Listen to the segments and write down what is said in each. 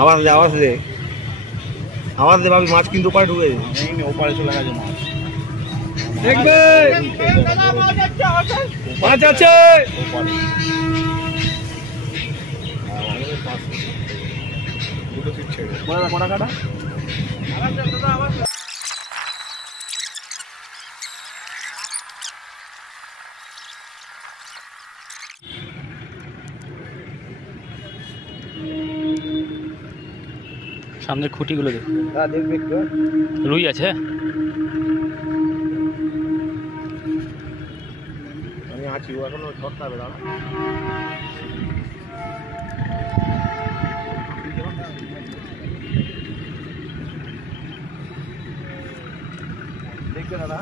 আওয়াজ দে আওয়াজ দে আওয়াজ দে ভাবি, মাছ কিন্তু ওপারে ঢুকে ওপারে চলে গেছে মাছ। দেখবে মাছ আছে কটা কাটা। সামনের খুঁটিগুলো দেখো, দেখবে একটু রুই আছে। আমি আছি, ও এখনো ধরতে হবে। দাঁড়া দেখবে দাদা।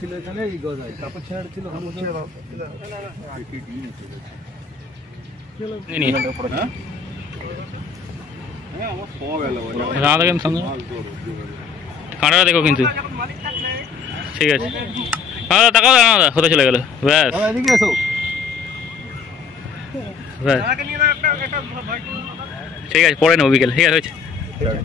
ছিল এখানে এই গজায় কাপড় ছেড়ে ছিল, ছেড়ে দাও। কাঁটাটা দেখো কিন্তু, ঠিক আছে। দাদা তাকাও, দাদা হতে চলে গেল। ব্যাস ব্যাস, ঠিক আছে, পরে নেবো বিকেল। ঠিক আছে, হয়েছে।